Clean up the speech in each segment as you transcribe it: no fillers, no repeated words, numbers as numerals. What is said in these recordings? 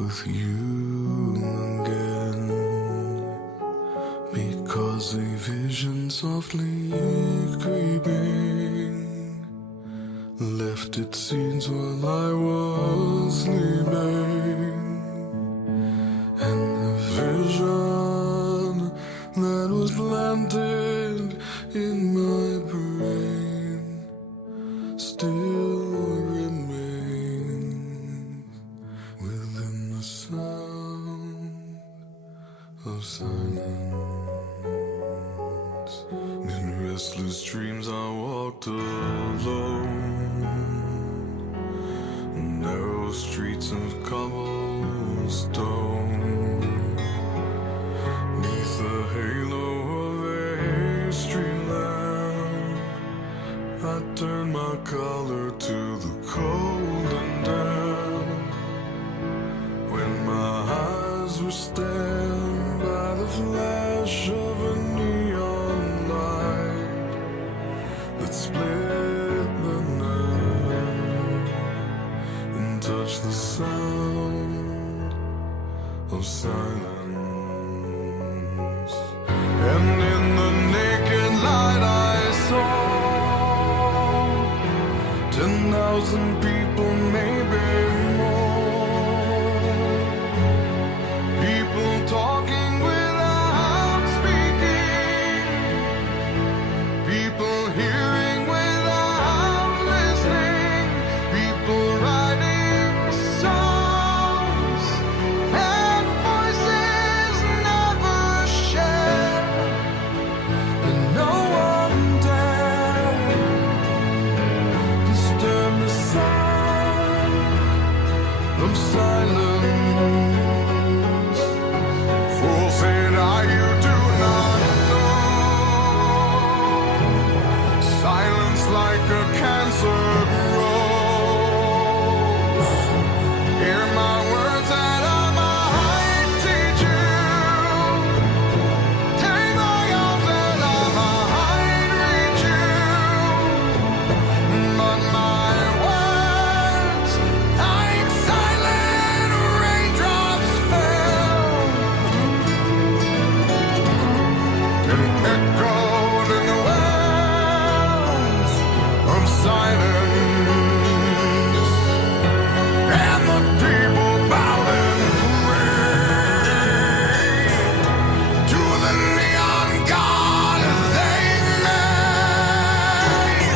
with you again, because a vision softly creeping left its seeds while I was sleeping, and the vision that was planted in my brain still remains within the sound of silence. In restless dreams I walked alone, narrow streets of cobblestone, neath the halo of a street lamp. I turned my collar to the cold and damp, when my eyes were stabbed by the flash of a neon light that split the night and touched the sound of silence. And in the naked light I saw 10,000 people, maybe more. People talking without speaking, people hearing without listening, people writing songs and voices never shared, and no one dared disturb the sound of silence. Fool said I, you do not know. Silence like a cancer grows. Hear my words that I might teach you. Take my arms that I might reach you. But my words, like silent raindrops, fell and echoed in the wells of silence. And the people bowed and prayed to the neon god they made,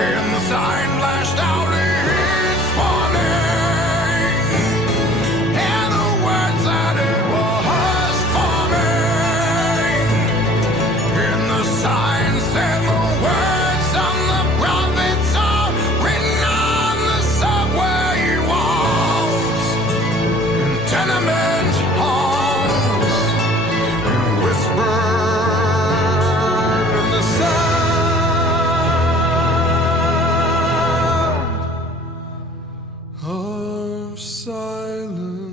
and the sign flashed out its warning, and the words that it was forming, and the sign said the words of the prophets are written on the subway walls and tenement halls, and whispered in the sound of silence.